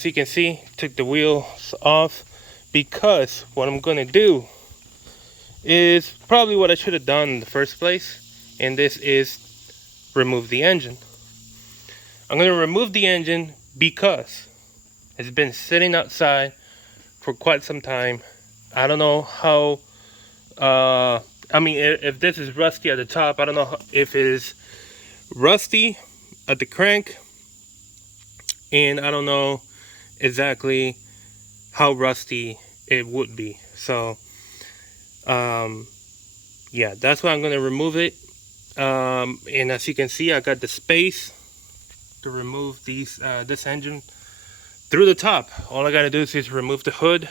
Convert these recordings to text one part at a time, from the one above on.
As you can see, took the wheels off because what I'm gonna do is probably what I should have done in the first place, and this is remove the engine. I'm gonna remove the engine because it's been sitting outside for quite some time. I don't know how, I mean, if this is rusty at the top, I don't know if it is rusty at the crank, and I don't know exactly how rusty it would be. So yeah, that's why I'm going to remove it. And as you can see, I got the space to remove this engine through the top. All I got to do is just remove the hood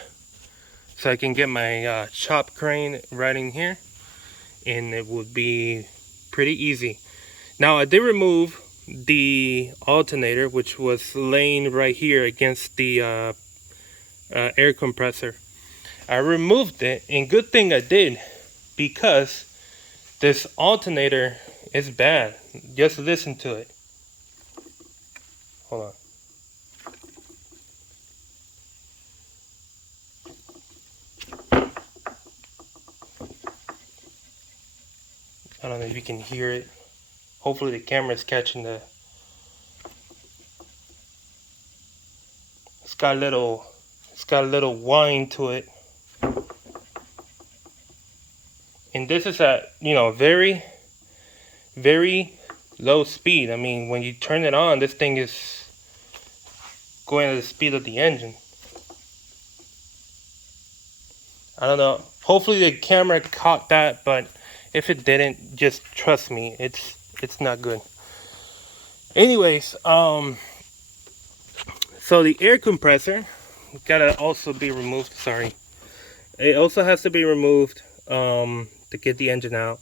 so I can get my chop crane right in here, and it would be pretty easy. Now, I did remove the alternator, which was laying right here against the air compressor. I removed it, and good thing I did, because this alternator is bad. Just listen to it. Hold on. I don't know if you can hear it. Hopefully the camera is catching the... It's got a little whine to it. And this is at, you know, very, very low speed. I mean, when you turn it on, this thing is going at the speed of the engine. I don't know. Hopefully the camera caught that, but if it didn't, just trust me, it's not good. Anyways, so the air compressor gotta also be removed. Sorry, it also has to be removed to get the engine out.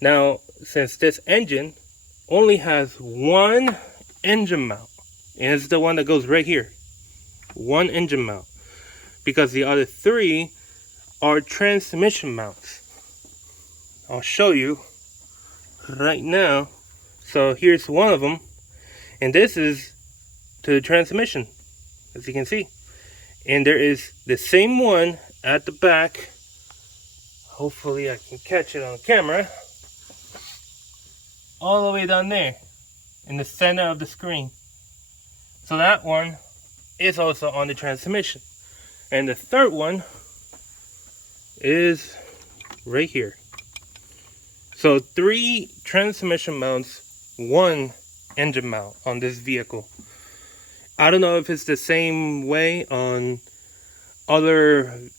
Now, since this engine only has one engine mount, and it's the one that goes right here, one engine mount, because the other three are transmission mounts. I'll show you right now. So here's one of them, and this is to the transmission, as you can see. And there is the same one at the back. Hopefully I can catch it on camera. All the way down there in the center of the screen. So that one is also on the transmission. And the third one is right here. So 3 transmission mounts, 1 engine mount on this vehicle. I don't know if it's the same way on other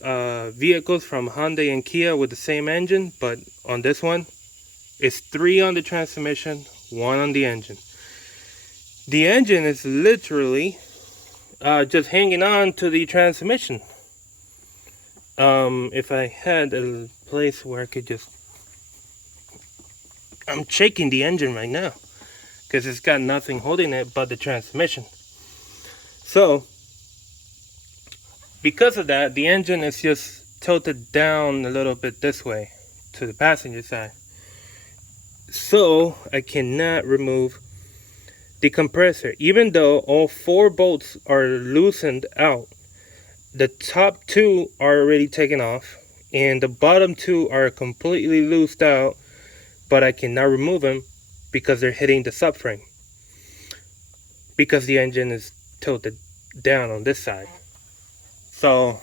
vehicles from Hyundai and Kia with the same engine, but on this one, it's 3 on the transmission, 1 on the engine. The engine is literally just hanging on to the transmission. If I had a place where I could just... I'm shaking the engine right now because it's got nothing holding it but the transmission. So, because of that, the engine is just tilted down a little bit this way to the passenger side. So, I cannot remove the compressor. Even though all 4 bolts are loosened out, the top 2 are already taken off, and the bottom 2 are completely loosed out, but I cannot remove them because they're hitting the subframe, because the engine is tilted down on this side. So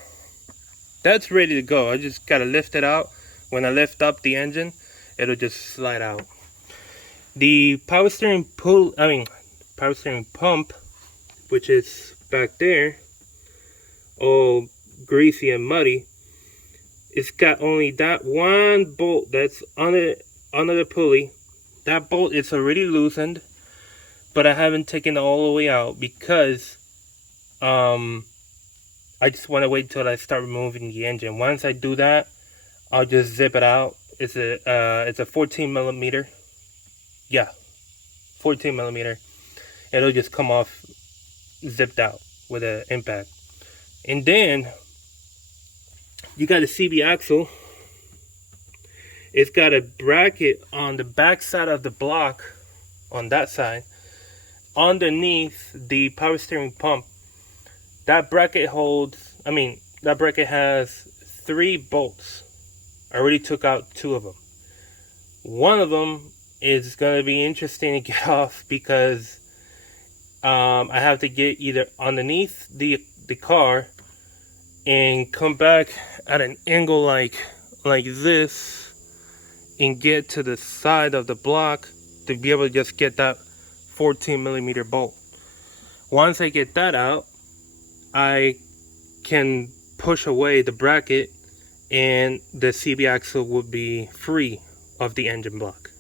that's ready to go. I just gotta lift it out. When I lift up the engine, it'll just slide out. The power steering pump, which is back there, all greasy and muddy, it's got only that one bolt that's under the pulley. That bolt is already loosened, but I haven't taken it all the way out because I just want to wait till I start removing the engine. Once I do that, I'll just zip it out. It's a 14 millimeter. Yeah, 14 millimeter. It'll just come off zipped out with an impact. And then you got a CB axle. It's got a bracket on the back side of the block, on that side, underneath the power steering pump. that bracket holds, that bracket has 3 bolts. I already took out 2 of them. One of them is going to be interesting to get off because I have to get either underneath the car and come back at an angle like this and get to the side of the block to be able to just get that 14mm bolt. Once I get that out, I can push away the bracket and the CB axle will be free of the engine block.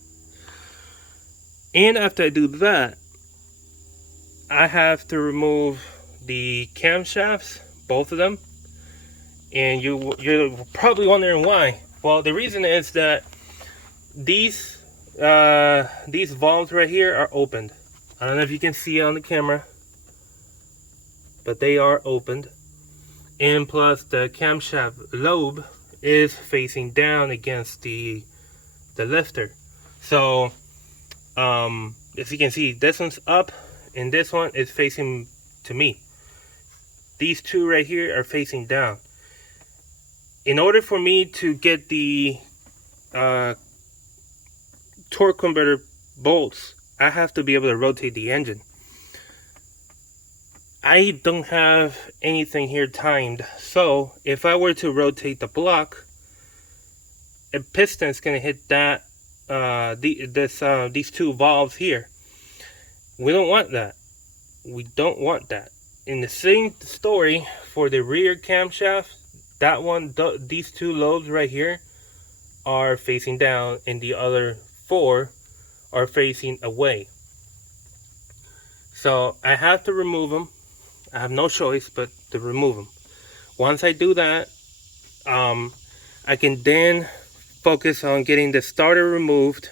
And after I do that, I have to remove the camshafts, both of them. And you're probably wondering why. Well, the reason is that these valves right here are opened. I don't know if you can see it on the camera, but they are opened. And plus the camshaft lobe is facing down against the lifter. So as you can see, this one's up and this one is facing to me. These 2 right here are facing down. In order for me to get the torque converter bolts, I have to be able to rotate the engine. I don't have anything here timed, so if I were to rotate the block, a piston is going to hit that these 2 valves here. We don't want that. We don't want that. In the same story for the rear camshaft, that one, these 2 lobes right here are facing down and the other 4 are facing away. So I have to remove them. I have no choice but to remove them. Once I do that, I can then focus on getting the starter removed.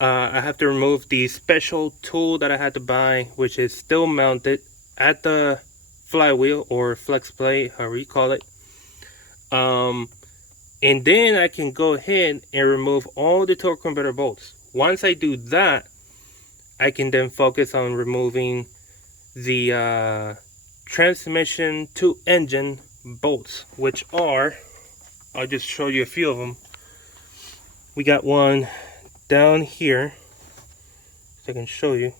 I have to remove the special tool that I had to buy, which is still mounted at the flywheel or flex plate, however you call it. And then I can go ahead and remove all the torque converter bolts. Once I do that, I can then focus on removing the transmission to engine bolts, which are, I'll just show you a few of them. We got one down here, so I can show you.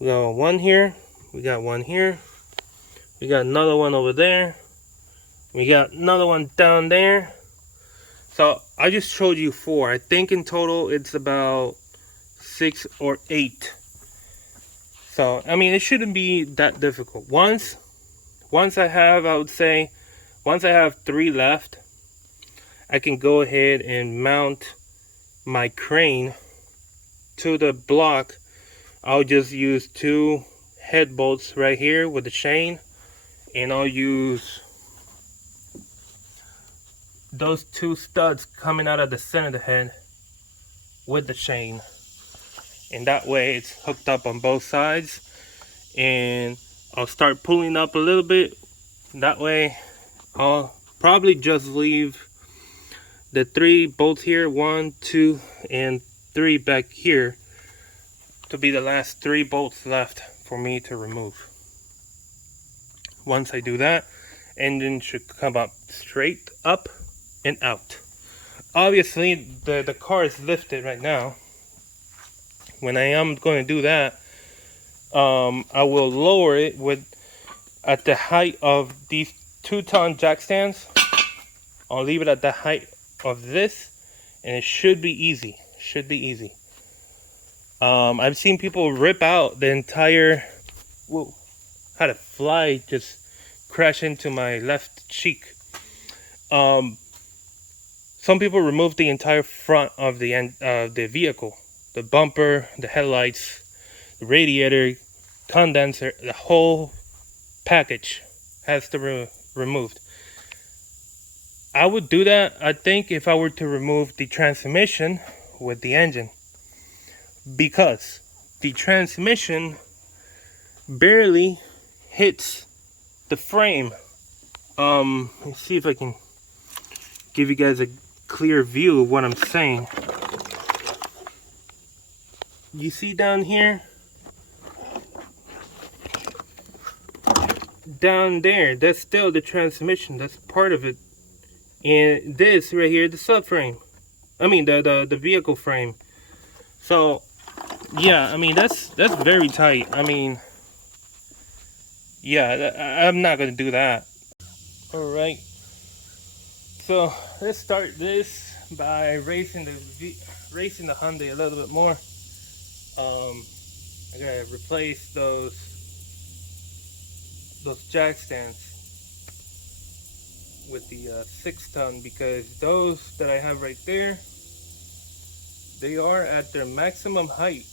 We got one here, we got one here, we got another one over there, we got another one down there. So I just showed you 4. I think in total it's about 6 or 8. So I mean, it shouldn't be that difficult. Once I have, I would say, once I have 3 left, I can go ahead and mount my crane to the block. I'll just use 2 head bolts right here with the chain, and I'll use those 2 studs coming out of the center of the head with the chain, and that way it's hooked up on both sides. And I'll start pulling up a little bit. That way I'll probably just leave the 3 bolts here, 1, 2, and 3 back here, to be the last 3 bolts left for me to remove. Once I do that, engine should come up straight up and out. Obviously the car is lifted right now. When I am going to do that, I will lower it at the height of these 2-ton jack stands. I'll leave it at the height of this, and it should be easy. I've seen people rip out the entire, whoa, had a fly just crash into my left cheek. Some people remove the entire front of the vehicle, the bumper, the headlights, the radiator, condenser, the whole package has to be removed. I would do that, I think, if I were to remove the transmission with the engine, because the transmission barely hits the frame. Let's see if I can give you guys a clear view of what I'm saying. You see down here, down there, that's still the transmission. That's part of it. And this right here, the subframe. I mean the vehicle frame. So yeah, I mean that's very tight. I mean, yeah, I'm not gonna do that. All right. So let's start this by racing the Hyundai a little bit more. I gotta replace those jack stands with the 6-ton, because those that I have right there, they are at their maximum height.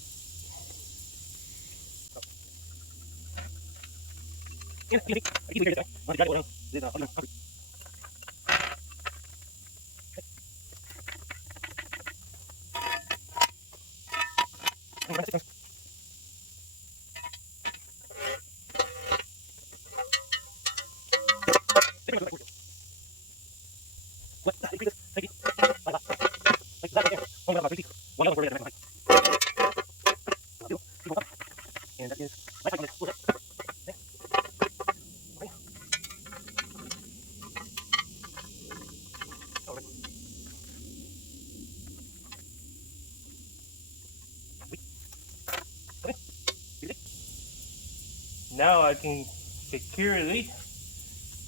Now I can securely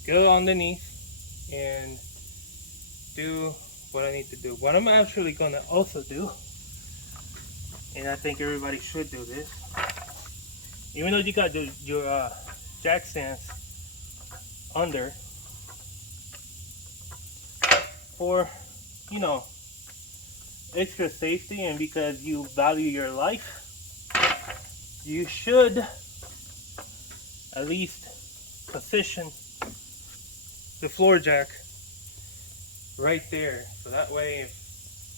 go underneath and do what I need to do. What I'm actually gonna also do, and I think everybody should do this, even though you got your jack stands under, for, you know, extra safety and because you value your life, you should at least position the floor jack right there. So that way, if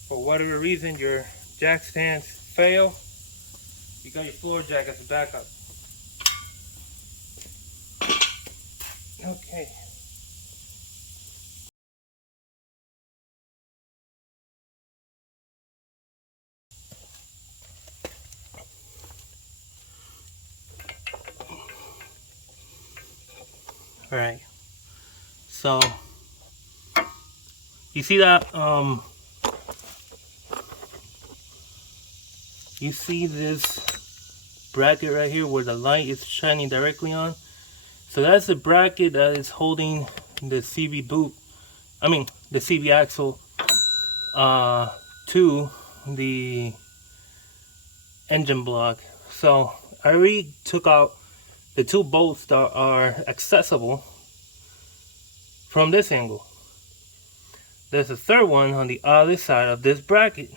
for whatever reason your jack stands fail, you got your floor jack as a backup. Okay. All right. So you see that you see this bracket right here where the light is shining directly on? So that's the bracket that is holding the CV boot, I mean the CV axle, to the engine block. So I already took out the 2 bolts that are accessible from this angle. There's a third one on the other side of this bracket.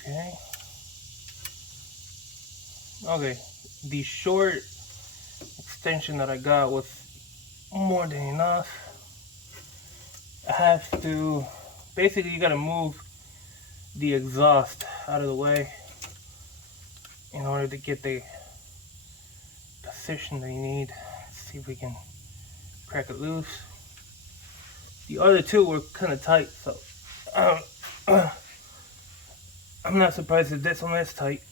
Okay. Okay. The short extension that I got was more than enough. I have to, basically you gotta move the exhaust out of the way in order to get the position that you need. Let's see if we can crack it loose. The other 2 were kind of tight, so I'm not surprised that this one is tight.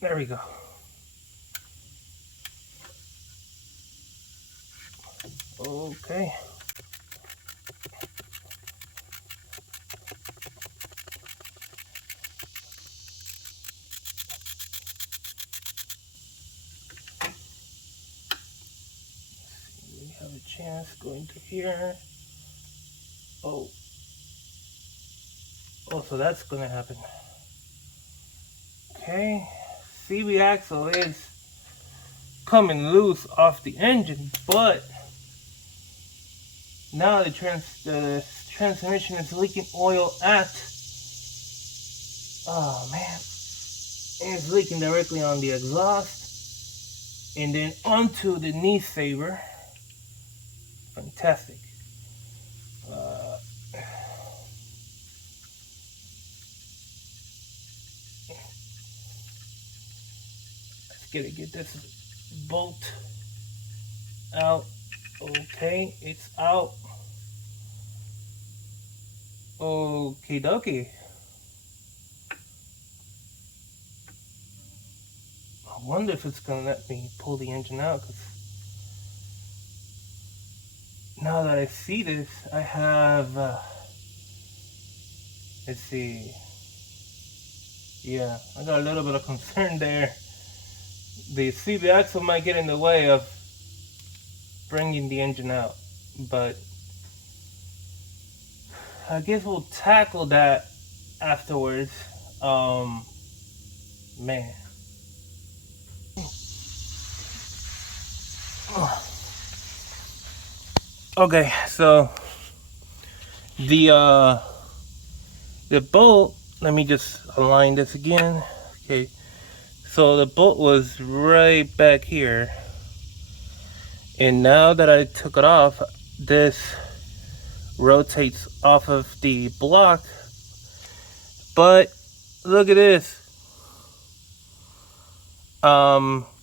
There we go. Okay. We have a chance going through here. Oh, so that's gonna happen. Okay, CV axle is coming loose off the engine, but now the transmission is leaking oil at, oh man, it's leaking directly on the exhaust and then onto the knee saver. Fantastic. Let's get this bolt out. Okay, it's out. Okie dokie. I wonder if it's gonna let me pull the engine out, because now that I see this, I have, let's see, yeah, I got a little bit of concern there. The CV axle might get in the way of bringing the engine out, but I guess we'll tackle that afterwards. Man. Okay, so the bolt, let me just align this again. Okay, so the bolt was right back here, and now that I took it off, this rotates off of the block. But look at this.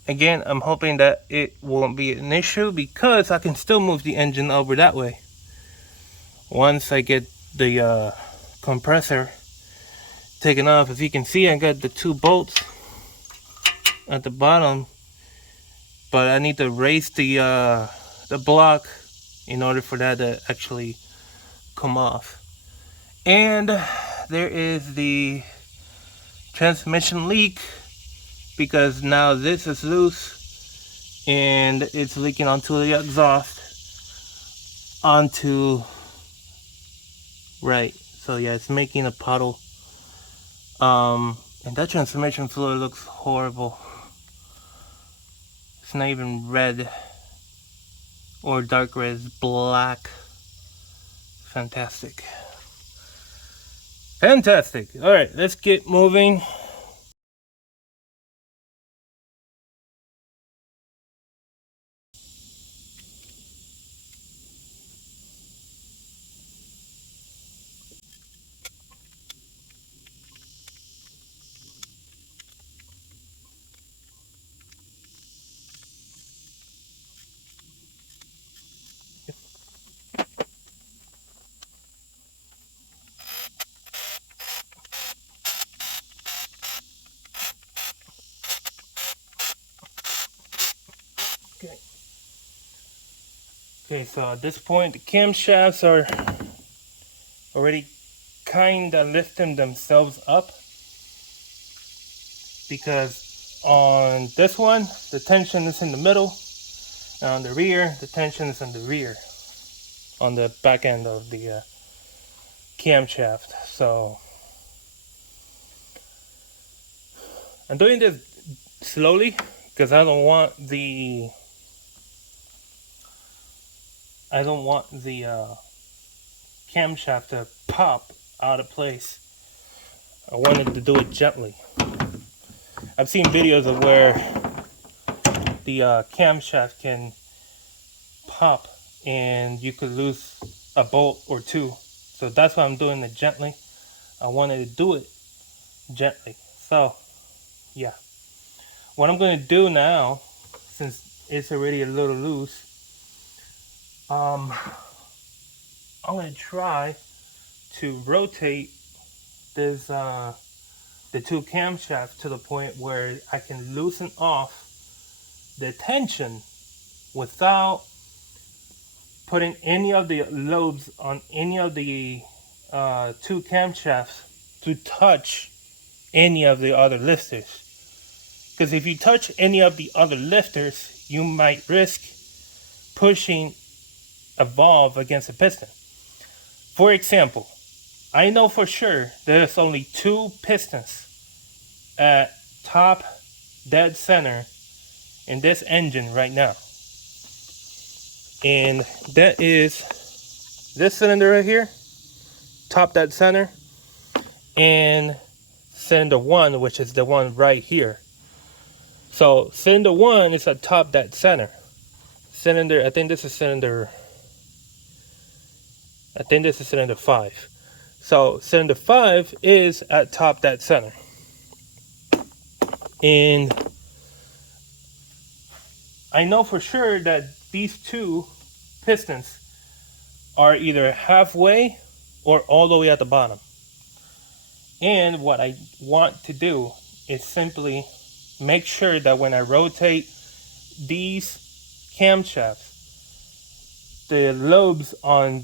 Again, I'm hoping that it won't be an issue, because I can still move the engine over that way once I get the compressor taken off. As you can see, I got the 2 bolts at the bottom, but I need to raise the block in order for that to actually come off. And there is the transmission leak, because now this is loose and it's leaking onto the exhaust, onto right. So yeah, it's making a puddle. And that transmission fluid looks horrible. It's not even red or dark red, it's black. Fantastic. Fantastic. All right, let's get moving. Okay. Okay, so at this point, the camshafts are already kind of lifting themselves up, because on this one, the tension is in the middle, and on the rear, the tension is in the rear, on the back end of the camshaft. So I'm doing this slowly, because I don't want the camshaft to pop out of place. I wanted to do it gently. I've seen videos of where the camshaft can pop and you could lose a bolt or 2. So that's why I'm doing it gently. I wanted to do it gently. So yeah, what I'm going to do now, since it's already a little loose, I'm going to try to rotate this the 2 camshafts to the point where I can loosen off the tension without putting any of the loads on any of the 2 camshafts to touch any of the other lifters. Because if you touch any of the other lifters, you might risk pushing a valve against a piston. For example, I know for sure there's only 2 pistons at top dead center in this engine right now. And that is this cylinder right here, top dead center, and cylinder 1, which is the one right here. So cylinder 1 is at top dead center. Cylinder, I think this is cylinder 5. So cylinder 5 is at top dead center. And I know for sure that these 2 pistons are either halfway or all the way at the bottom. And what I want to do is simply make sure that when I rotate these camshafts, the lobes on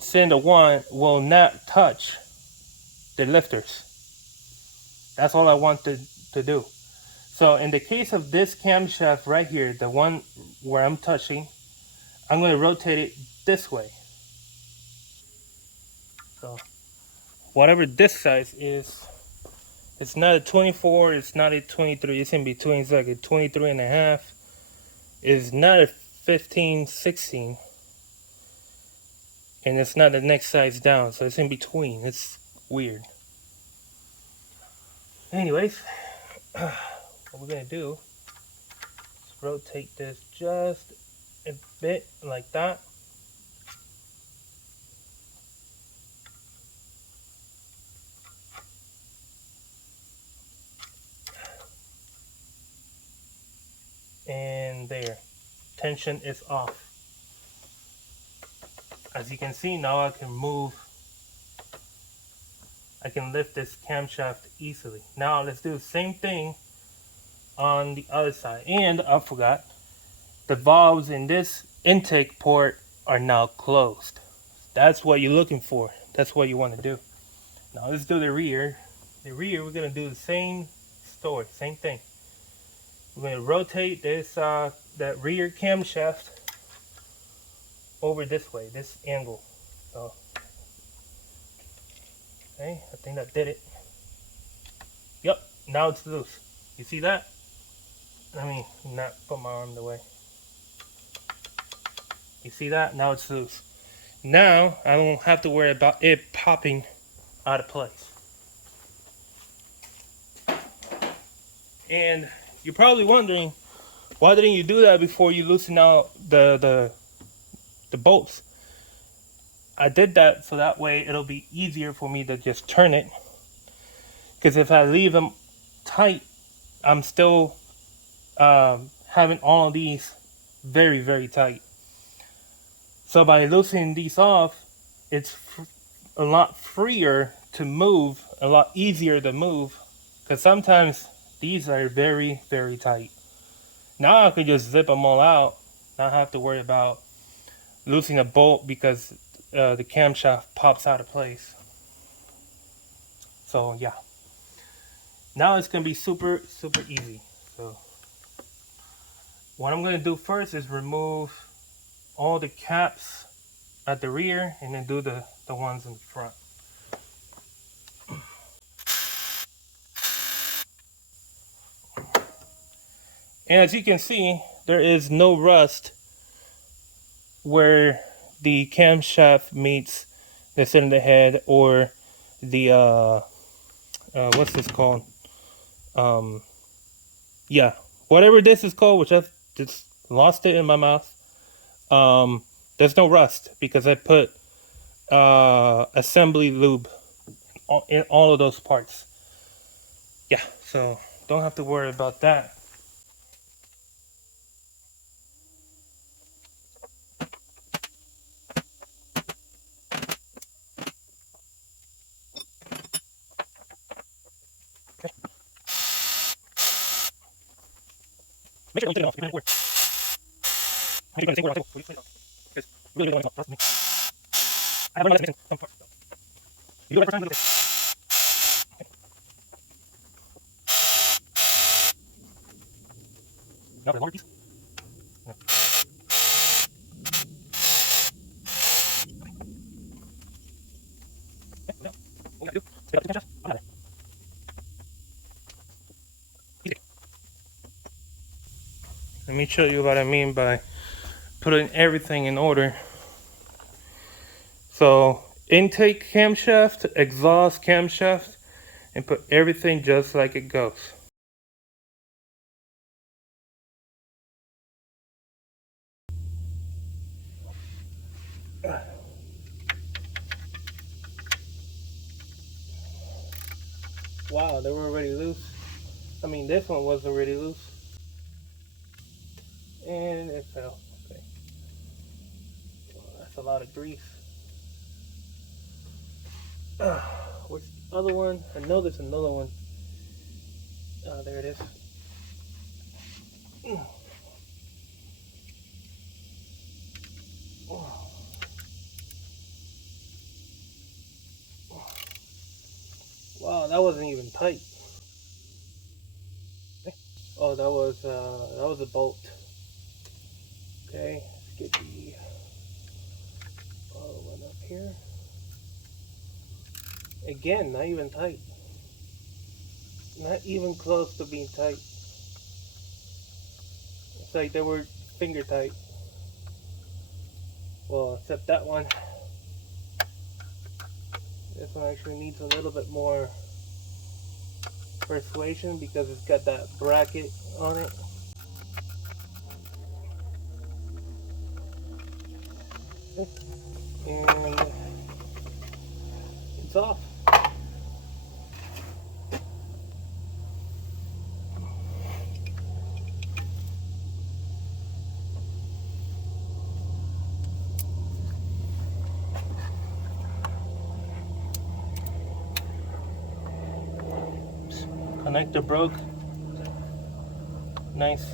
cylinder 1 will not touch the lifters. That's all I want to do. So in the case of this camshaft right here, the one where I'm touching, I'm going to rotate it this way. So whatever this size is, it's not a 24, it's not a 23, it's in between. It's like a 23 and a half. It's not a 15, 16. And it's not the next size down, so it's in between. It's weird. Anyways, what we're gonna do is rotate this just a bit like that. And there, tension is off. As you can see now, I can lift this camshaft easily. Now let's do the same thing on the other side. And I forgot, the valves in this intake port are now closed. That's what you're looking for. That's what you want to do. Now let's do the rear. The rear, we're gonna do the same story, same thing. We're gonna rotate this that rear camshaft over this way, this angle. So, okay, I think that did it. Yep, now it's loose. You see that? Let me not put my arm in the way. You see that? Now it's loose. Now I don't have to worry about it popping out of place. And you're probably wondering, why didn't you do that before you loosen out the bolts? I did that so that way it'll be easier for me to just turn it. Because if I leave them tight, I'm still having all of these very, very tight. So by loosening these off, it's a lot freer to move, a lot easier to move. Because sometimes these are very, very tight. Now I can just zip them all out, not have to worry about losing a bolt because the camshaft pops out of place. So yeah, now it's gonna be super, super easy. So what I'm gonna do first is remove all the caps at the rear and then do the ones in the front. And as you can see, there is no rust where the camshaft meets the cylinder head or the what's this called? Yeah, whatever this is called, which I've just lost it in my mouth. There's no rust because I put assembly lube in all of those parts. Yeah, so don't have to worry about that. Make sure you don't take it off. You're going to work. How are you going to take it off? Because you really don't want to trust me. I have learned my lesson some parts. You do it the first time, a little bit. Now for the longer piece. No. Okay, now, what we got to do is pick up the camshaft on that. Easy. Let me show you what I mean by putting everything in order. So intake camshaft, exhaust camshaft, and put everything just like it goes. Wow, they were already loose. I mean, this one was already loose. And it fell. Okay. Well, that's a lot of grease. Where's the other one? I know there's another one. There it is. Wow, that wasn't even tight. Oh, that was a bolt. Okay, let's get the other one up here. Again, not even tight. Not even close to being tight. It's like they were finger tight. Well, except that one. This one actually needs a little bit more persuasion because it's got that bracket on it. And it's off. Connector broke. Nice.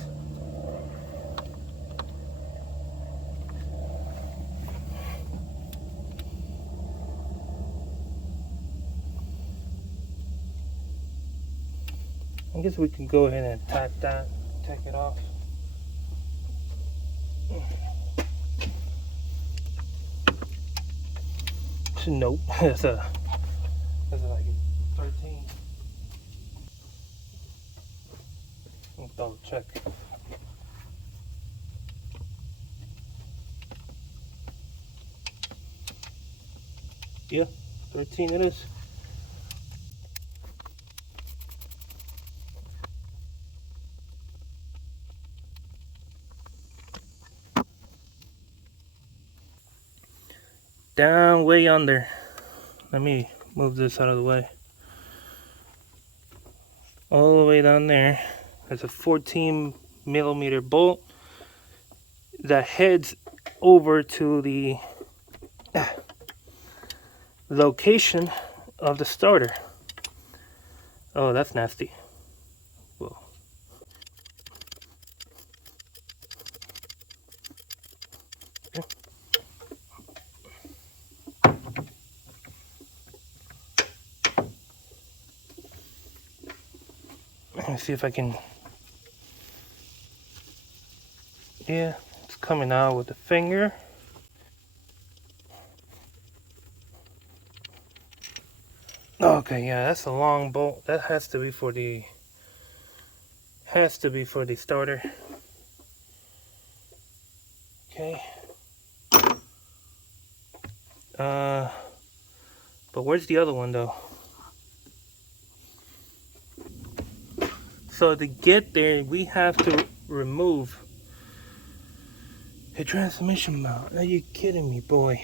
I guess we can go ahead and tack that, take it off. Nope, that's like a 13. I'll double check. Yeah, 13 it is. Down way under. Let me move this out of the way. All the way down there, there's a 14mm bolt that heads over to the location of the starter. Oh, that's nasty. Whoa. Okay. Let me see if I can. Yeah, it's coming out with the finger. Okay, yeah, that's a long bolt. That has to be for the starter. Okay. But where's the other one though? So to get there, we have to remove a transmission mount. Are you kidding me, boy?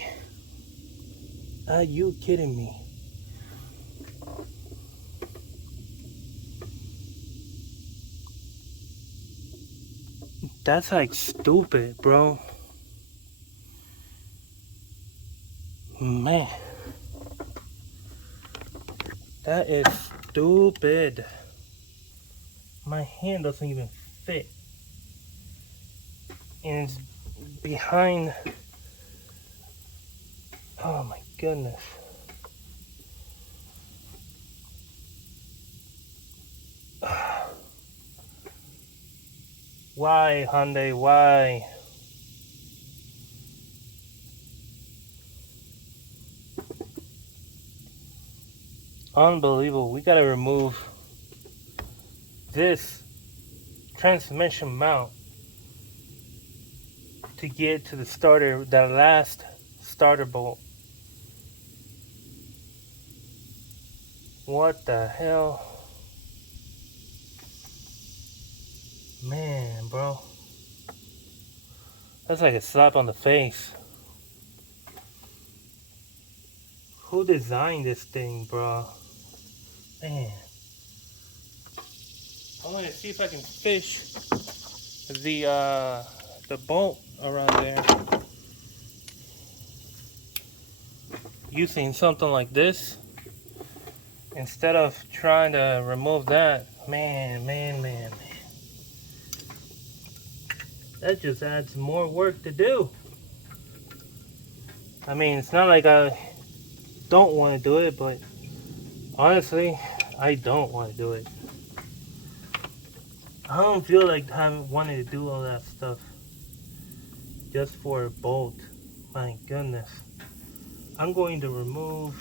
Are you kidding me? That's like stupid, bro. Man. That is stupid. My hand doesn't even fit. And it's behind. Oh my goodness. Why, Hyundai? Why? Unbelievable. We gotta remove this transmission mount to get to the starter, that last starter bolt. What the hell? Man, bro. That's like a slap on the face. Who designed this thing, bro? Man. I'm gonna see if I can fish the bolt around there using something like this. instead of trying to remove that, man, that just adds more work to do. I mean, it's not like I don't want to do it, but honestly, I don't want to do it. I don't feel like wanting to do all that stuff just for a bolt. My goodness. I'm going to remove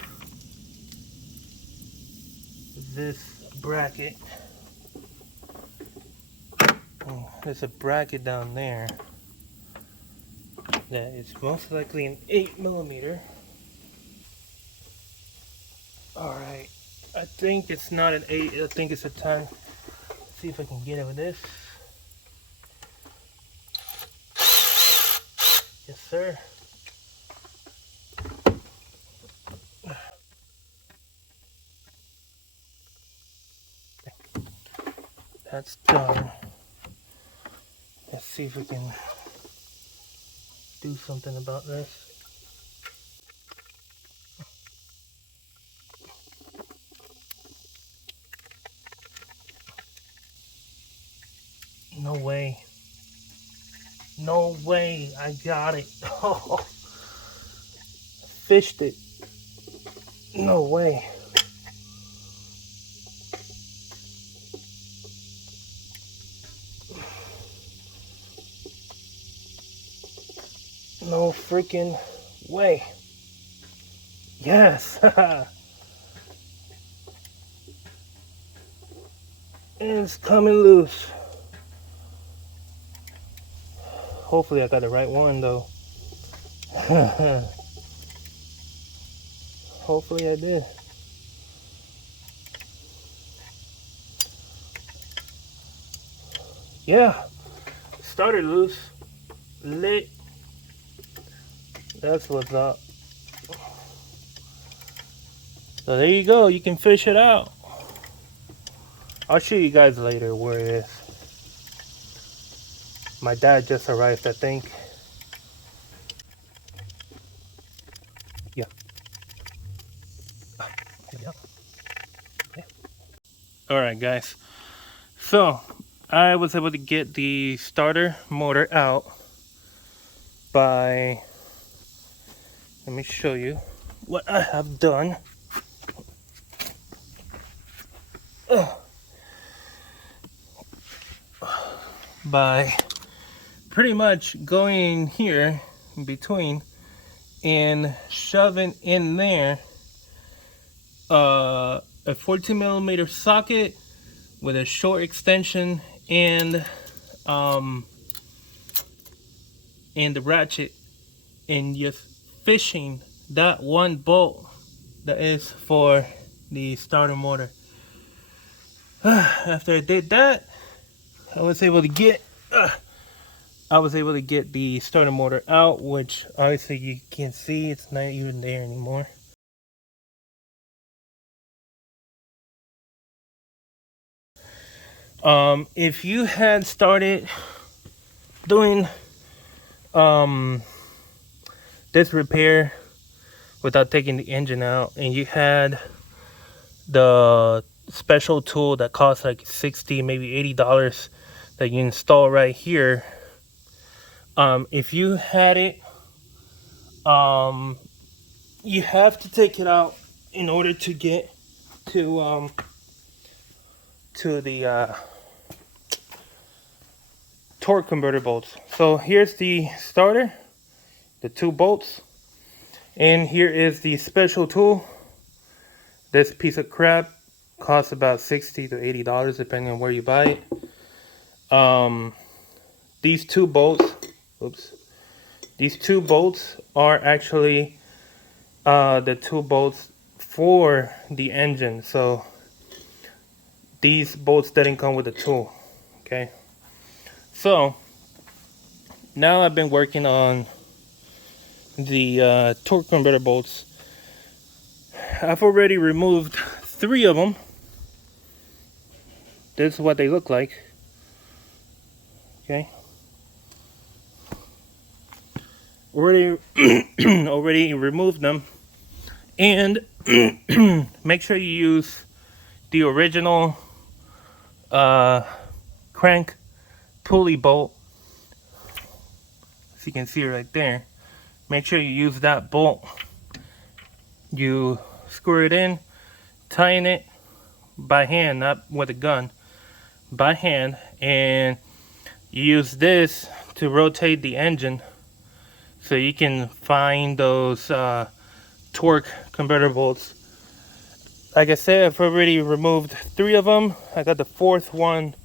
this bracket. Oh, there's a bracket down there that is most likely an 8mm. Alright, I think it's not an 8, I think it's a 10. Let's see if I can get it with this. Yes, sir. That's done. Let's see if we can do something about this. No way. No way. I got it. Oh, fished it. No way. No freaking way. Yes. It's coming loose. Hopefully I got the right one though. Hopefully I did. Yeah. Started loose. Lit. That's what's up. So there you go. You can fish it out. I'll show you guys later where it is. My dad just arrived, I think. Yeah. Alright guys. So, I was able to get the starter motor out by... Let me show you what I have done. By pretty much going here in between and shoving in there a 14mm socket with a short extension and the ratchet, and just fishing that one bolt that is for the starter motor. After I did that, I was able to get the starter motor out, which obviously you can see it's not even there anymore. If you had started doing this repair without taking the engine out, and you had the special tool that costs like $60, maybe $80 that you install right here, if you had it, you have to take it out in order to get to the torque converter bolts. So here's the starter, the 2 bolts, and here is the special tool. This piece of crap costs about $60 to $80 depending on where you buy it. These 2 bolts, these 2 bolts are actually the 2 bolts for the engine. So these bolts didn't come with the tool. Okay, so now I've been working on the torque converter bolts. I've already removed 3 of them. This is what they look like. Okay, already removed them. And make sure you use the original crank pulley bolt. As you can see right there, make sure you use that bolt. You screw it in, tighten it by hand, not with a gun, by hand, and you use this to rotate the engine so you can find those torque converter bolts. Like I said, I've already removed 3 of them. I got the 4th one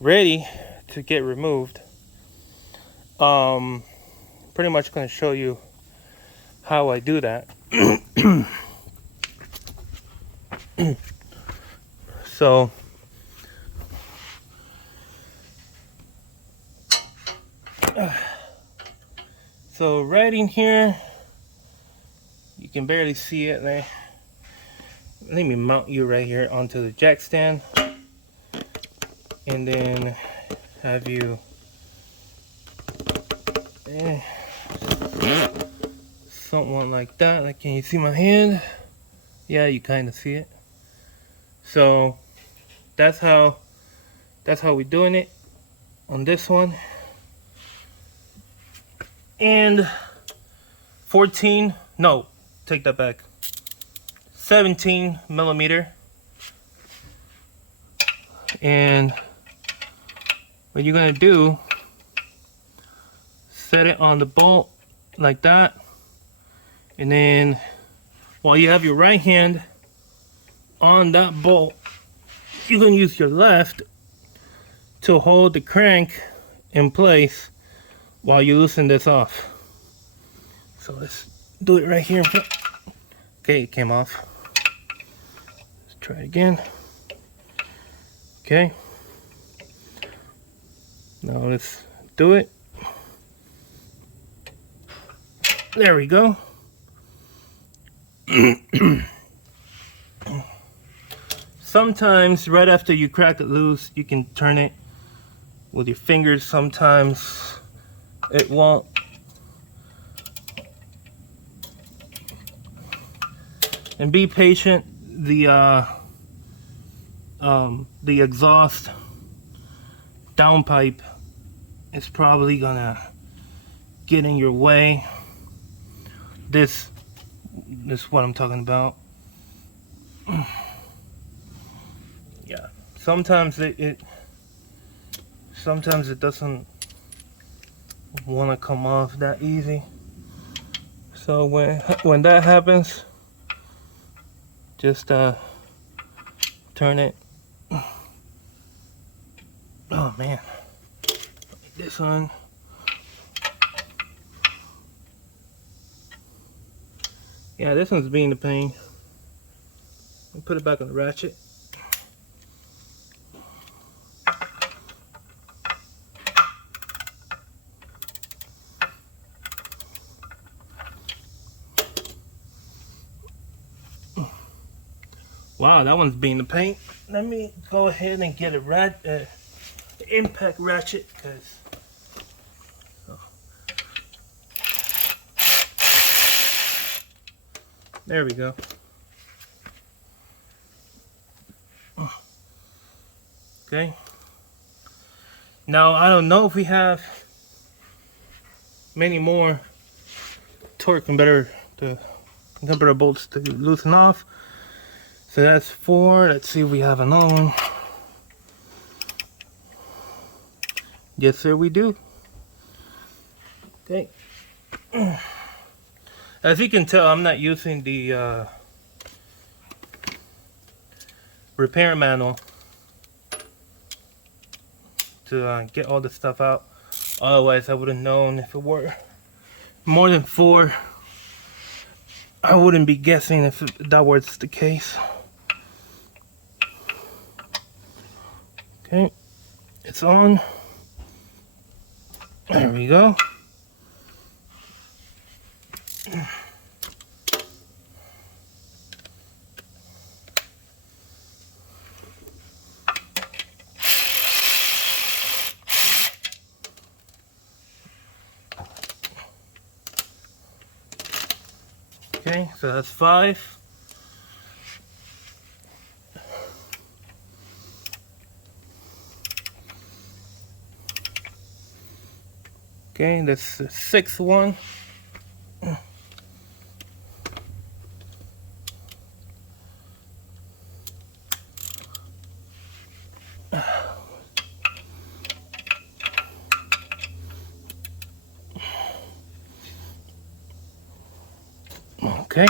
ready to get removed. Pretty much going to show you how I do that. So right in here, you can barely see it there. Let me mount you right here onto the jack stand, and then have you somewhat like that. Like, can you see my hand? Yeah, you kind of see it. So that's how we're doing it on this one. And 14, no, take that back, 17 millimeter. And what you're gonna do, set it on the bolt like that, and then while you have your right hand on that bolt, you're gonna use your left to hold the crank in place while you loosen this off. So let's do it right here in front. Okay, it came off. Let's try it again. Okay. Now let's do it. There we go. Sometimes right after you crack it loose, you can turn it with your fingers. Sometimes it won't. And be patient. The exhaust downpipe is probably gonna get in your way. This is what I'm talking about. Yeah, sometimes it doesn't want to come off that easy. So when that happens, just turn it. Oh man, this one. Yeah, this one's being the pain. I'll put it back on the ratchet. Wow, that one's being the pain. Let me go ahead and get a impact ratchet, because there we go. Okay. Now I don't know if we have many more torque converter bolts to loosen off. So that's 4. Let's see if we have another one. Yes, sir, we do. Okay. As you can tell, I'm not using the repair manual to get all the stuff out. Otherwise, I would have known. If it were more than 4, I wouldn't be guessing if that was the case. Okay, it's on. There we go. Okay, so that's 5. Okay, this is the sixth one. Okay.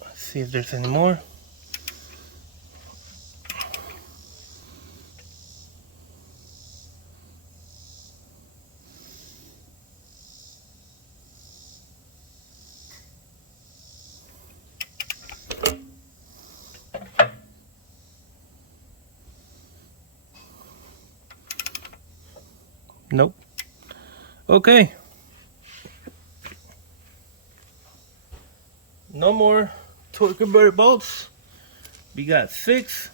Let's see if there's any more. Nope. Okay. No more torque converter bolts. We got 6.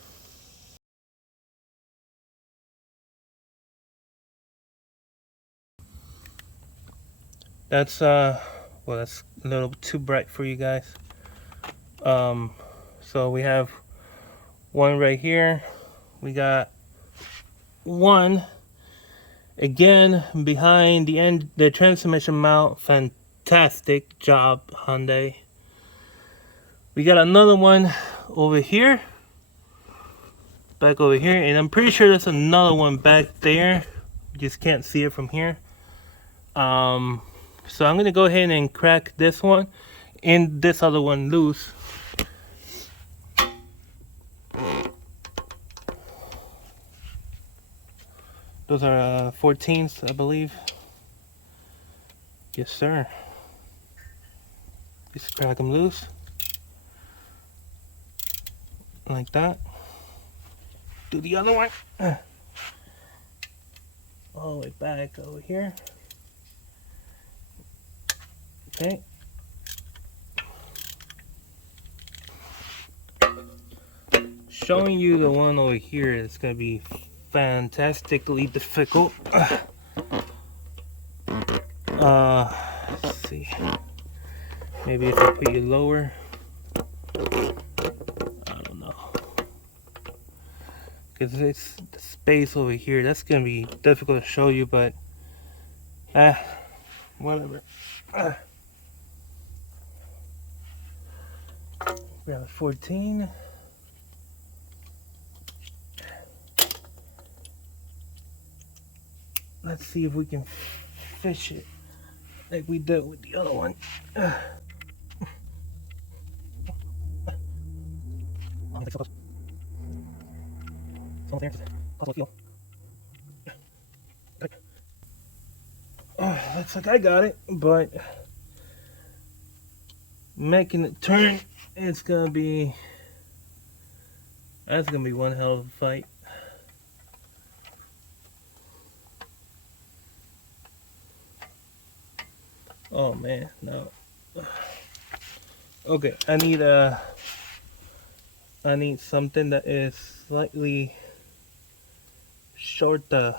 That's well, that's a little too bright for you guys. So we have one right here. We got one again behind the transmission mount. Fantastic job, Hyundai. We got another one over here, back over here, and I'm pretty sure there's another one back there. You just can't see it from here. So I'm gonna go ahead and crack this one and this other one loose. Those are 14s, I believe. Yes, sir. Just crack them loose. Like that. Do the other one. All the way back over here. Okay. Showing you the one over here is going to be fantastically difficult. Let's see. Maybe if I put you lower. I don't know. Because it's the space over here. That's going to be difficult to show you, but whatever. Grab a 14. Let's see if we can fish it like we did with the other one. Looks like I got it, but making it turn, that's gonna be one hell of a fight. Oh man, no. Okay, I need something that is slightly shorter.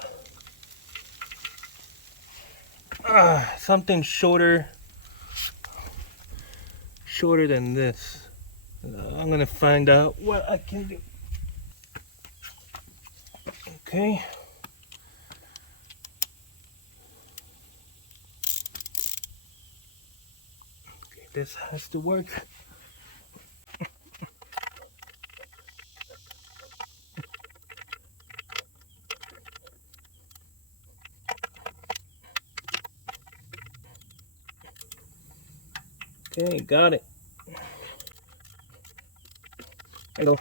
Something shorter than this. I'm gonna find out what I can do. Okay. Okay, this has to work. Okay, got it. Hello.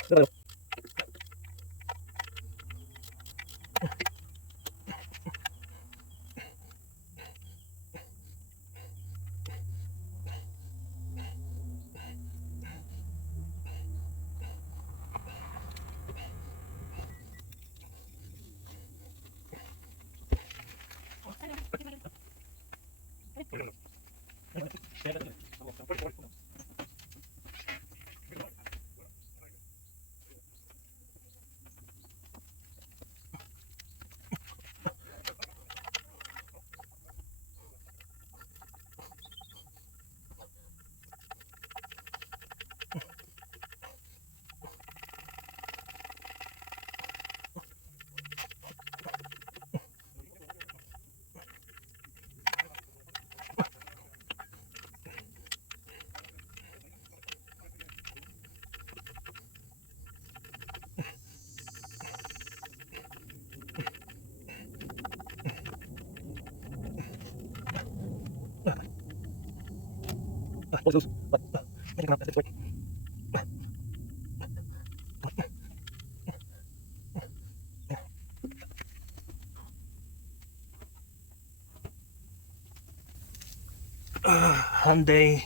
Hyundai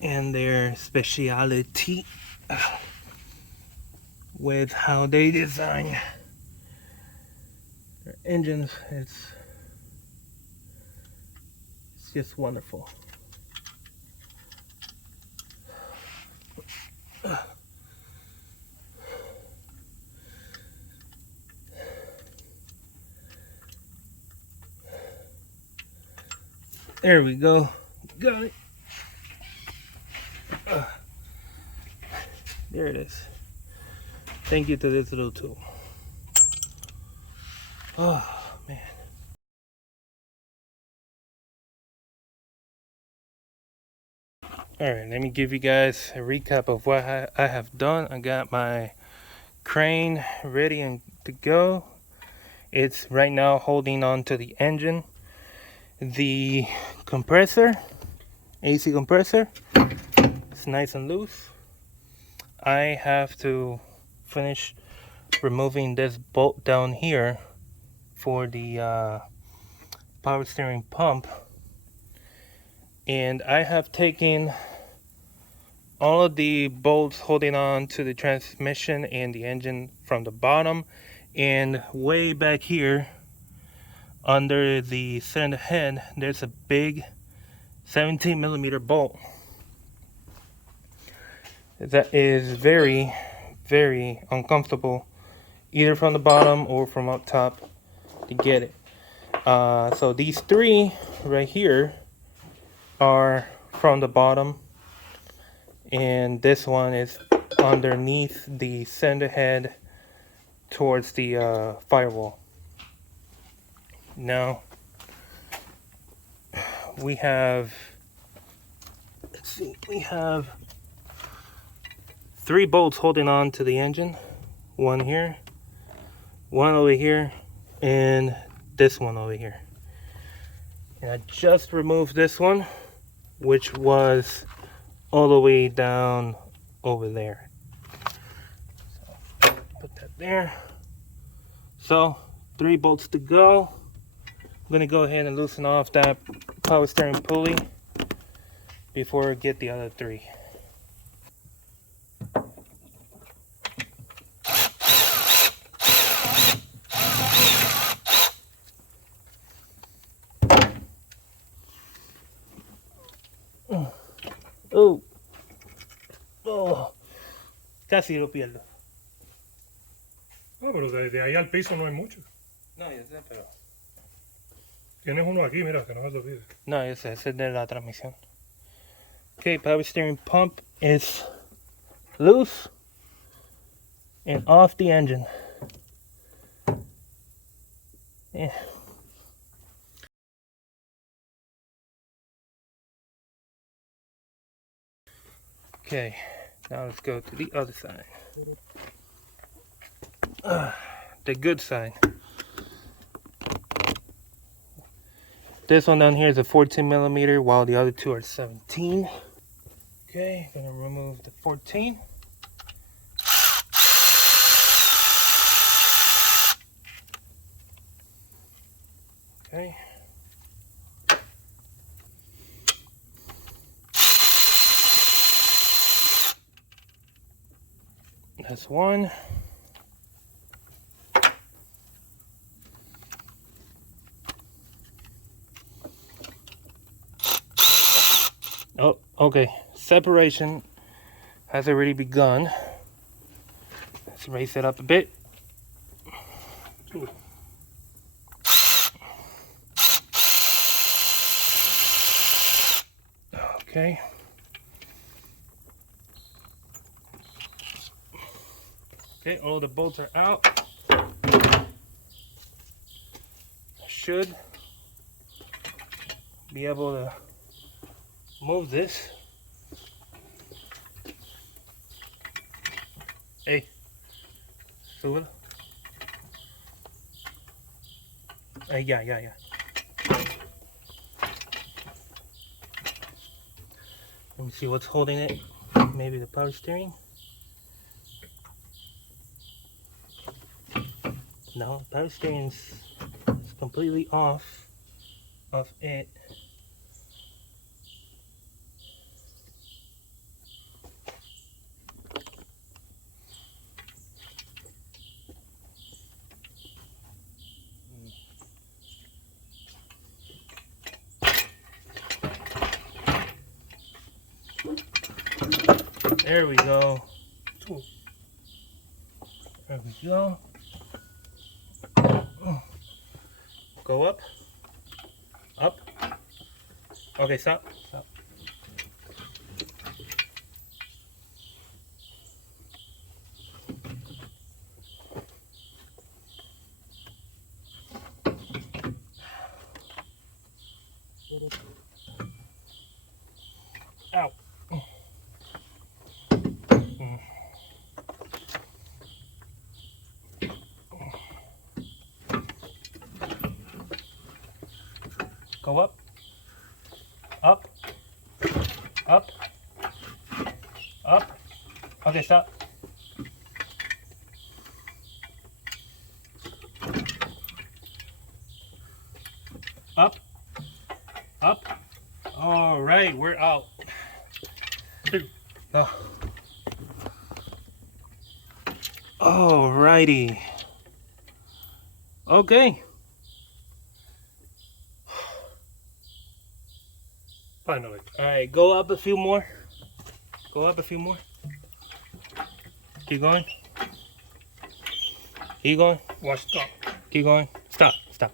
and their speciality with how they design their engines, it's just wonderful. There we go. Got it. There it is. Thank you to this little tool. Oh, man. Alright, let me give you guys a recap of what I have done. I got my crane ready and to go. It's right now holding on to the engine. The compressor, AC compressor, it's nice and loose. I have to finish removing this bolt down here for the power steering pump, and I have taken all of the bolts holding on to the transmission and the engine from the bottom, and way back here under the cylinder head there's a big 17mm bolt that is very, very uncomfortable, either from the bottom or from up top to get it. So these three right here are from the bottom, and this one is underneath the cylinder head towards the firewall. Now we have, let's see, we have 3 bolts holding on to the engine. One here, one over here, and this one over here. And I just removed this one, which was all the way down over there. So put that there. So 3 bolts to go. I'm gonna go ahead and loosen off that power steering pulley before I get the other 3. Oh, oh, casi lo pierdo. Ah, pero de ahí al piso no hay mucho. No, ya sé, pero... Tienes uno aquí, mira, que no se te olvide. No, ese es de la transmisión. Okay, power steering pump is loose and off the engine. Yeah. Okay, now let's go to the other side. The good side. This one down here is a 14mm, while the other 2 are 17. Okay, gonna remove the 14. Okay. That's one. Oh, okay. Separation has already begun. Let's raise it up a bit. Okay. Okay, all the bolts are out. I should be able to move this. Hey, súbelo. Ahí, ya. me see what's holding it. Maybe the power steering. No, power steering's completely off of it. There we go. There we go. Go up. Up. Okay, stop. Stop. Ow. Go up. Up. Up. Up. Okay, stop. Up. Up. All right, we're out. Oh. Alrighty. Okay. Finally. Alright, go up a few more. Go up a few more. Keep going. Keep going. Watch, stop. Keep going. Stop. Stop.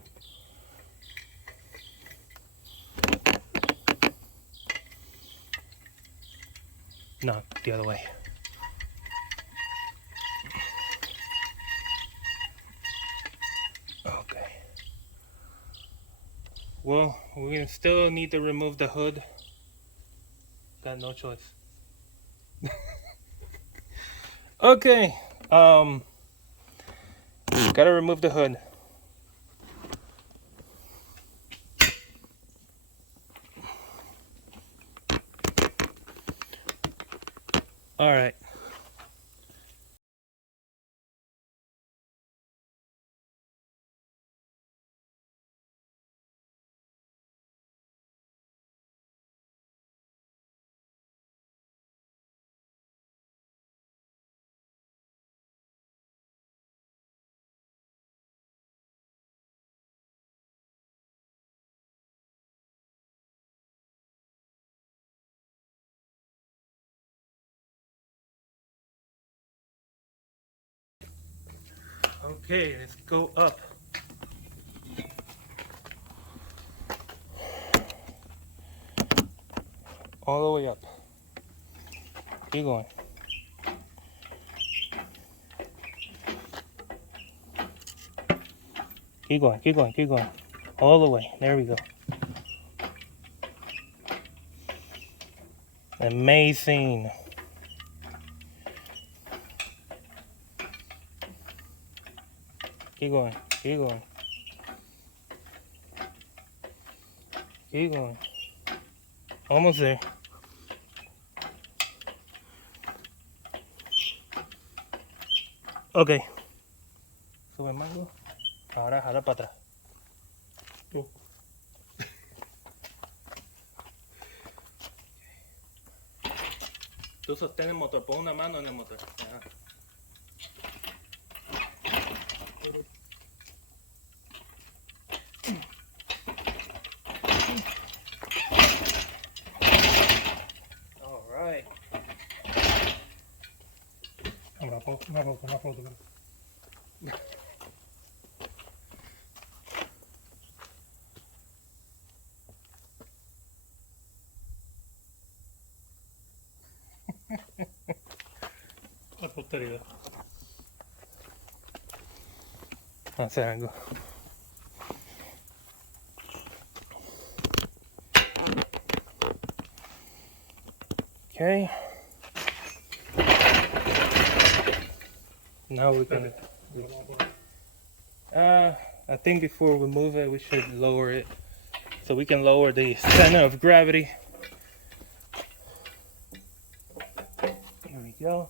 No, the other way. Okay. Well, we're gonna still need to remove the hood. Got no choice. Okay. Gotta remove the hood. All right. Okay, let's go up. All the way up. Keep going. Keep going, keep going, keep going. All the way. There we go. Amazing. Keep going, keep going. Keep going. Almost there. Ok. Sube el mango. Ahora jala para atrás. Tú. Tú sostén el motor. Pon una mano en el motor. Ajá. All right. Una foto. La posteridad. Hacer algo. Okay. Now we're gonna. I think before we move it, we should lower it so we can lower the center of gravity. go.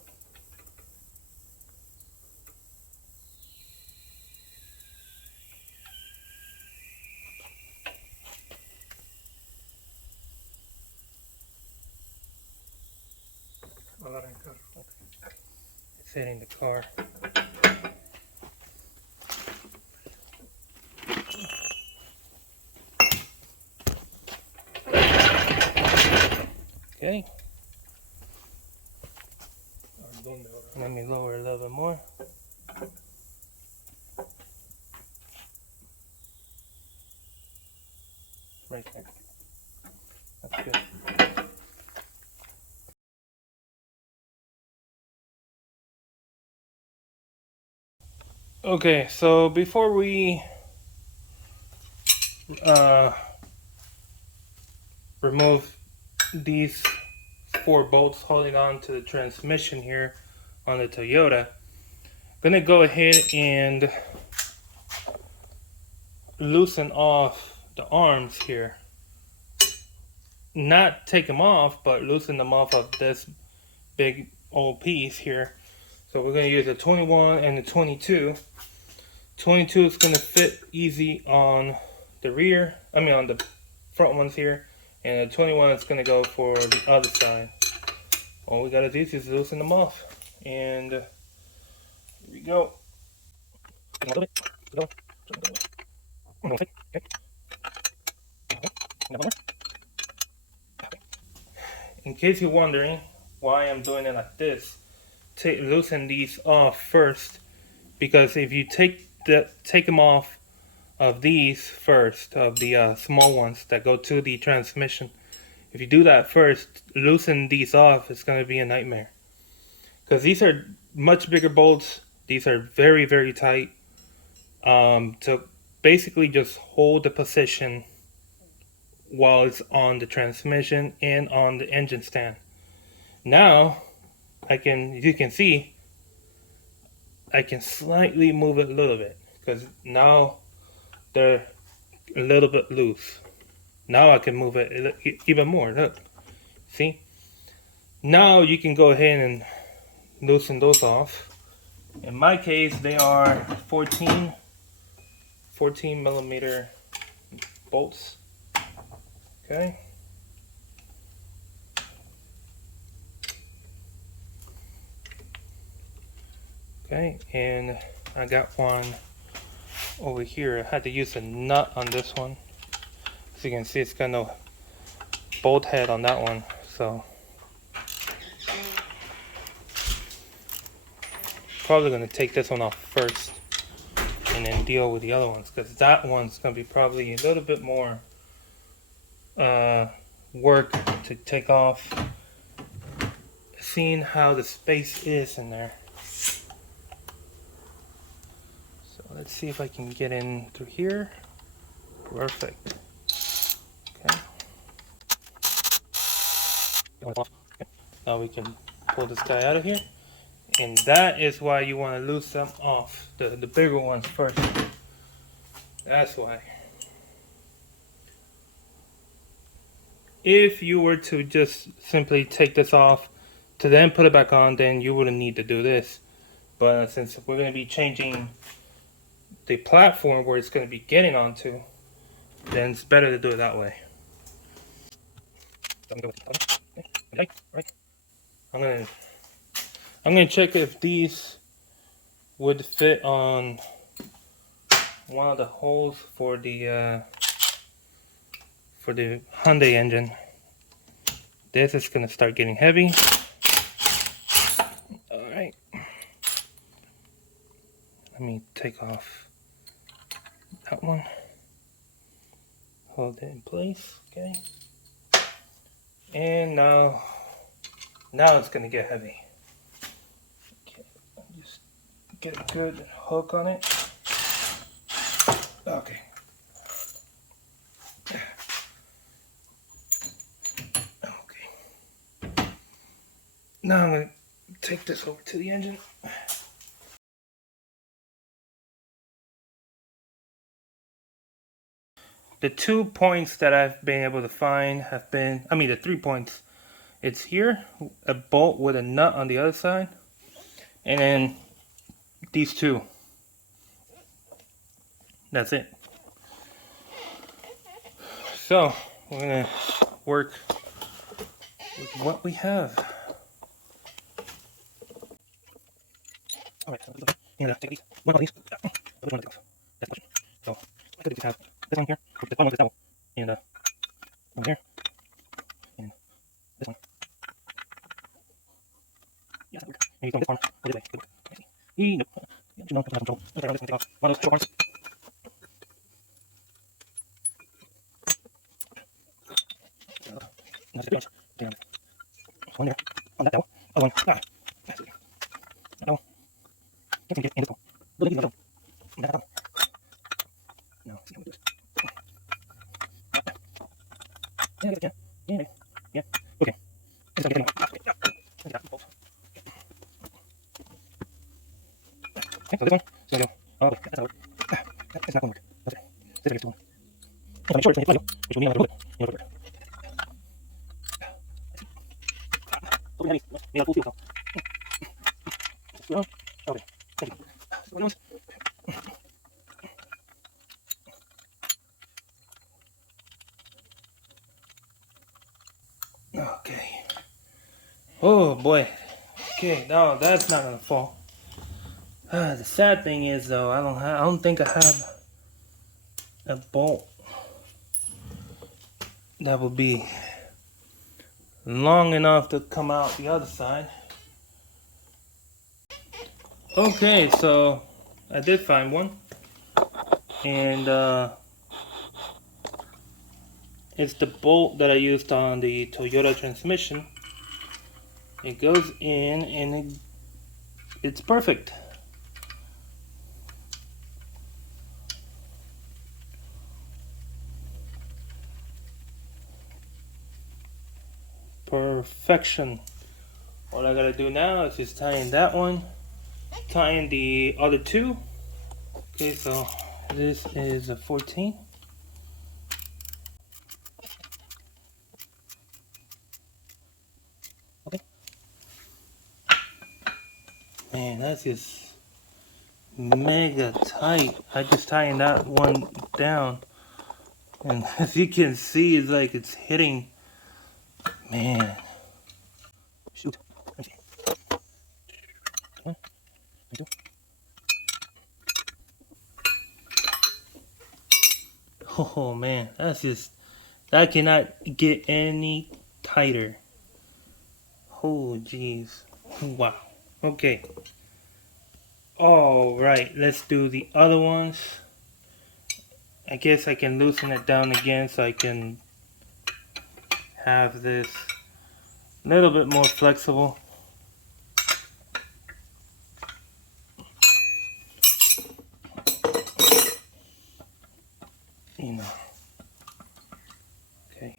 Agarra el carro. It's hitting the car. Okay, ¿Dónde ahora? let me lower a little bit more. Right there. That's good. Okay, so before we remove these 4 bolts holding on to the transmission here on the Toyota, I'm gonna go ahead and loosen off the arms here. Not take them off, but loosen them off of this big old piece here. So we're going to use a 21 and a 22. 22 is going to fit easy on the rear, on the front ones here, and the 21 is going to go for the other side. All we got to do is just loosen them off, and here we go. In case you're wondering why I'm doing it like this, loosen these off first, because if you take them off of these first, of the small ones that go to the transmission, if you do that first, loosen these off, it's going to be a nightmare, because these are much bigger bolts. These are very, very tight, to basically just hold the position while it's on the transmission and on the engine stand. Now you can see, I can slightly move it a little bit, because now they're a little bit loose. Now I can move it even more. Look, see? Now you can go ahead and loosen those off. In my case, they are 14 millimeter bolts. Okay. Okay, and I got one over here. I had to use a nut on this one. As you can see, it's got no bolt head on that one, so probably going to take this one off first and then deal with the other ones, because that one's going to be probably a little bit more work to take off, seeing how the space is in there. So let's see if I can get in through here. Perfect. Okay. Now we can pull this guy out of here, and that is why you want to loosen them off, the bigger ones first. That's why. If you were to just simply take this off to then put it back on, then you wouldn't need to do this. But since we're going to be changing the platform where it's going to be getting onto, then it's better to do it that way. Okay, right. I'm gonna check if these would fit on one of the holes for the Hyundai engine. This is gonna start getting heavy. All right, let me take off that one. Hold it in place, okay. And now it's gonna get heavy. Okay, just get a good hook on it. Okay. Okay. Now I'm gonna take this over to the engine. The 2 points that I've been able to find have been, the 3 points, It's here, a bolt with a nut on the other side, and then these two. That's it. So we're gonna work with what we have. Alright, and take these. One of these. Which one of these? That's the question. So I could just have this one here. This one was this double. And one here. And this one. Yeah, that's weird. Maybe going this arm or this way. Good. Nope. Yeah, you know, that's not control. Okay, I'm just gonna take off one of those short arms. That's the difference. One there. On that double. Other one. Ah. That's it. That double. Can't seem to get in this one. Look at these double. That double. No, let's see how we do this. Yeah, I guess I can. Yeah. Yeah. Okay. I just gotta get it anymore. Yeah. Let's get that bolt. Okay, so this one is gonna go all the way. That's not work. That's not gonna work. Okay. This is one. So make sure it's gonna hit plyo, which will mean I'm gonna pull it. You know, so heavy. Made out full steel, so. Okay. Thank you. So what else? Okay. Oh boy. Okay, no, that's not gonna fall. The sad thing is though, I don't think I have a bolt that would be long enough to come out the other side. Okay, so I did find one, and it's the bolt that I used on the Toyota transmission. It goes in and it's perfect. Perfection. All I gotta do now is just tie in that one, tie in the other two. Okay, so this is a 14. Okay. Man, that's just mega tight. I just tying that one down, and as you can see, it's like it's hitting. Man, shoot. Let me see. One, two. Oh man, that's just, that cannot get any tighter. Oh jeez. Wow. Okay. All right, let's do the other ones. I guess I can loosen it down again so I can have this a little bit more flexible. You know. Okay.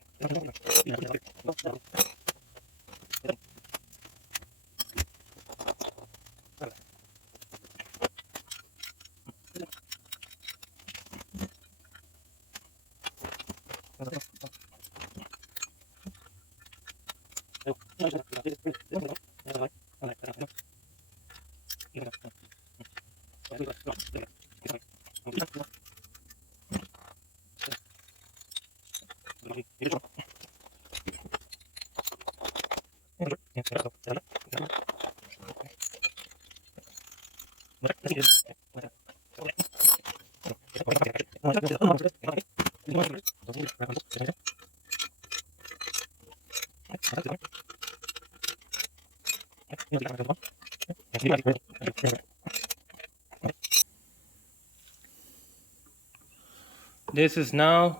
This is now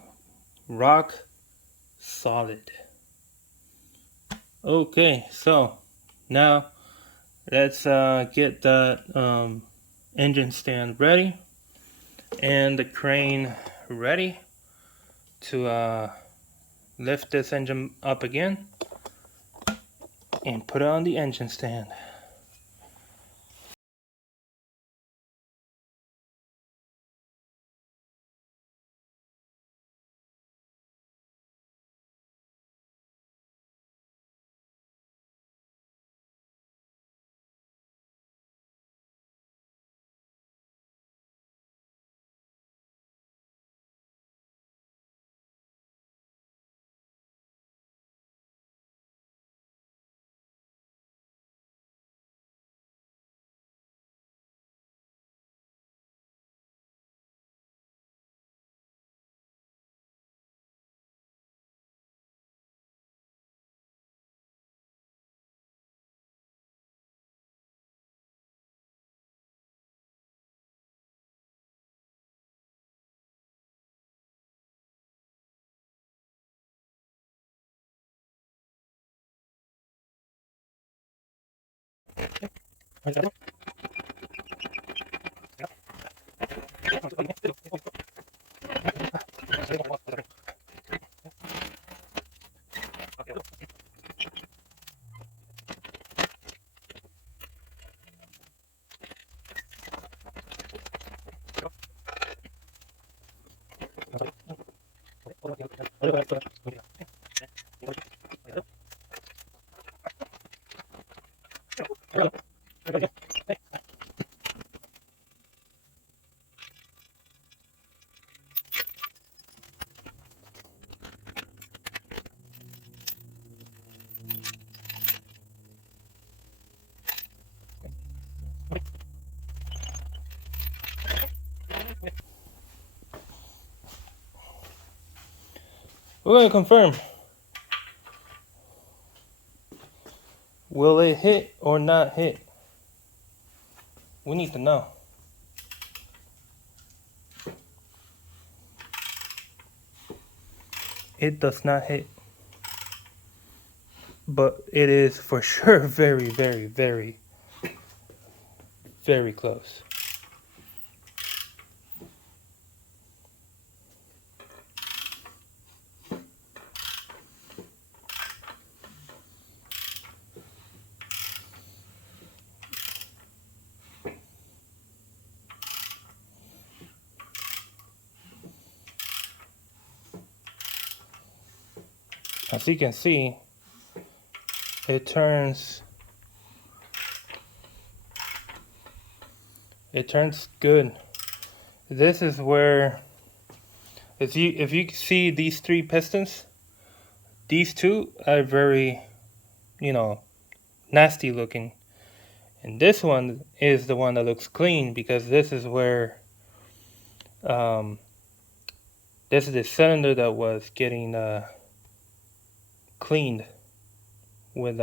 rock solid. Okay, so now let's get the engine stand ready and the crane ready to lift this engine up again and put it on the engine stand. We're going to confirm. Will it hit or not hit? We need to know. It does not hit. But it is for sure very, very, very, very close. As you can see, it turns good. This is where, if you see these three pistons, these two are very, nasty looking, and this one is the one that looks clean, because this is where this is the cylinder that was getting cleaned with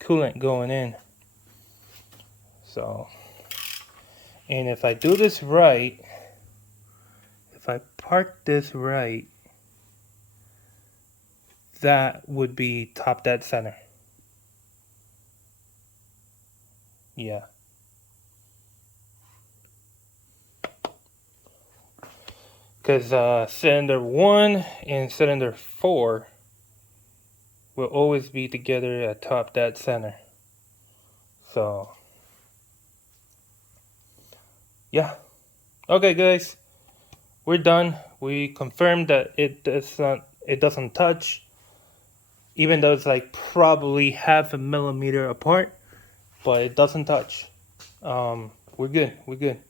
coolant going in. So, and if I do this right, if I park this right, that would be top dead center. Yeah. Because cylinder 1 and cylinder 4 will always be together at top dead center. So, yeah. Okay, guys, we're done. We confirmed that it doesn't touch, even though it's like probably 0.5 millimeter apart, but it doesn't touch. We're good. We're good.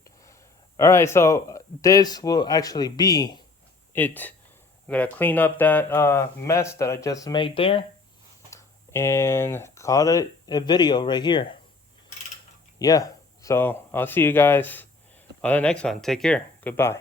All right, so this will actually be it. I'm gonna clean up that mess that I just made there and call it a video right here. Yeah, so I'll see you guys on the next one. Take care. Goodbye.